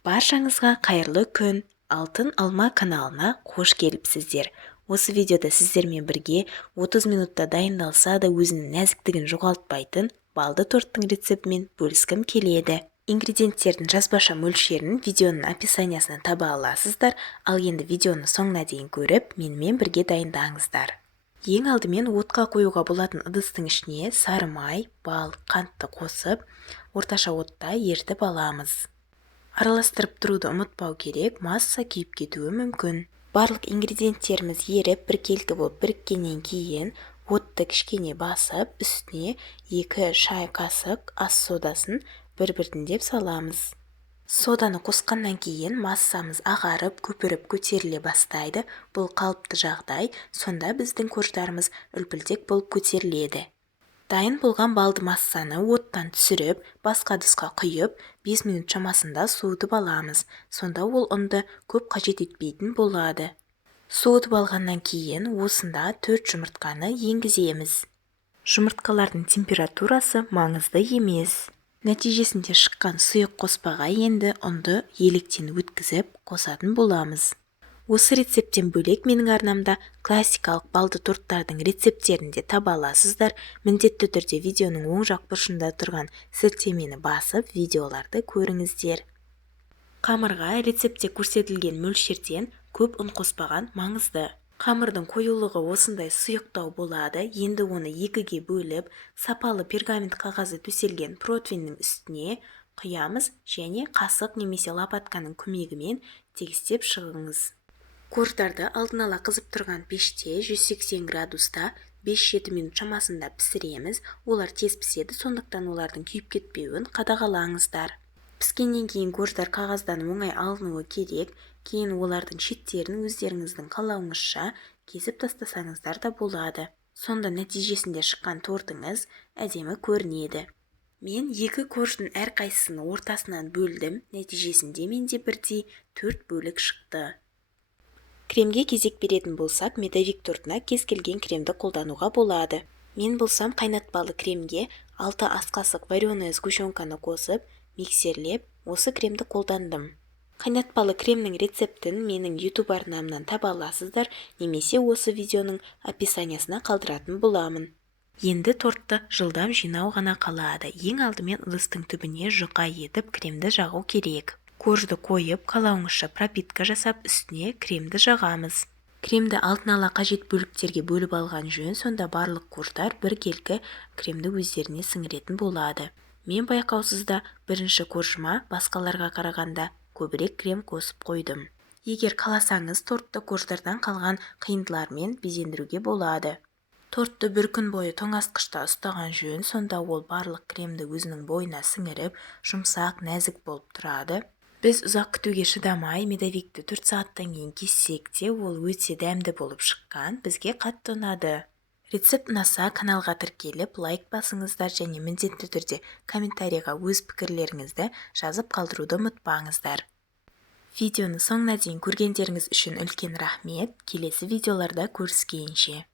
Баршаңызға қайырлы күн. Алтын алма каналына қош келіпсіздер. Осы видеода сіздермен бірге 30 минутта дайындалса да өзінің нәзіктігін жоғалтпайтын балды торттың рецептімен бөліскім келеді. Ингредиенттердің жазбаша мөлшерін видеоның описаниясынан таба аласыздар, ал енді видеоны соңына дейін көріп, менімен бірге дайындаңыздар. Ең алдымен отқа қоюға болатын ыдыстың ішіне сары май, бал, қантты қосып, орташа отта ертіп аламыз. Араластырып тұруды ұмытпау керек, масса күйіп кетуі мүмкін. Барлық ингредиенттеріміз еріп біркелкі болып біріккеннен кейін отты кішкене басып, үстіне 2 шай қасық ас содасын бір-біртіндеп саламыз. Соданы қосқаннан кейін массамыз ағарып, көпіріп көтеріле бастайды. Бұл қалыпты жағдай, сонда біздің корждарымыз үлпілдек болып көтеріледі. Дайын болған балды массаны оттан түсіріп, басқа ыдысқа құйып, 5 минут шамасында суытып аламыз. Сонда ол ұнды көп қажет етпейтін болады. Суытып алғаннан кейін осында 4 жұмыртқаны енгіземіз. Жұмыртқалардың температурасы маңызды емес. Нәтижесінде шыққан сұйық қоспаға енді ұнды електен өткізіп қосатын боламыз. Осы рецепттен бөлек менің арнамда классикалық балды торттардың рецепттерін де таба аласыздар. Міндетті түрде видеоның оң жақ бұрышында тұрған сілтемені басып, видеоларды көріңіздер. Қамырға рецептте көрсетілген мөлшерден көп ұн қоспаған маңызды. Қамырдың қоюлығы осындай сұйықтау болады. Енді оны 2-ге бөліп, сапалы пергамент қағазы төселген противеннің үстіне құямыз және қасық немесе лопатканың көмегімен тегістеп шығыңыз. Корждарды алдын ала қызып тұрған пеште 180 градуста 5-7 минут шамасында пісіреміз. Олар тез піседі, сондықтан олардың күйіп кетпеуін қадағалаңыздар. Піскеннен кейін корждар қағаздан оңай алынуы керек. Кейін олардың шеттерін өздеріңіздің қалауыңызша кесіп тастасаңыздар да болады. Сонда нәтижесінде шыққан тортыңыз әдемі көрінеді. Мен 2 корждың әрқайсысын ортасынан бөлдім. Нәтижесінде менде бірдей 4 бөлік шықты. Кремге кезек беретін болсақ, медовик тортына кез келген кремді қолдануға болады. Мен болсам қайнатпалы кремге 6 ас қасық вареное сгущенканы қосып, миксерлеп, осы кремді қолдандым. Қайнатпалы кремнің рецептін менің YouTube арнамнан таба аласыздар, немесе осы видеоның описаниясына қалдыратын боламын. Енді тортты жылдам жинау ғана қалады. Ең алдымен ыдыстың түбіне жұқа етіп кремді жағу керек. Коржды қойып, қалауыңызша пропитка жасап, үстіне кремді жағамыз. Кремді алдын ала қажет бөліктерге бөліп алған жөн, сонда барлық корждар біркелкі кремді өздеріне сіңіретін болады. Мен байқаусызда бірінші коржыма басқаларға қарағанда көбірек крем қосып қойдым. Егер қаласаңыз, тортты корждардан қалған қиындылармен безендіруге болады. Тортты бір күн бойы тоңазытқышта ұстаған жөн, сонда ол барлық кремді өзінің бойына сіңіріп, жұмсақ, нәзік болып тұрады. Біз ұзақ күтуге шыдамай, медовикті 4 сағаттан кейін кессек те, ол өте дәмді болып шыққан, бізге қатты ұнады. Рецепт ұнаса, каналға тіркеліп, лайк басыңыздар және міндетті түрде комментарийға өз пікірлеріңізді жазып қалдыруды ұмытпаңыздар. Видеоны соңына дейін көргендеріңіз үшін үлкен рахмет. Келесі видеоларда көріскенше.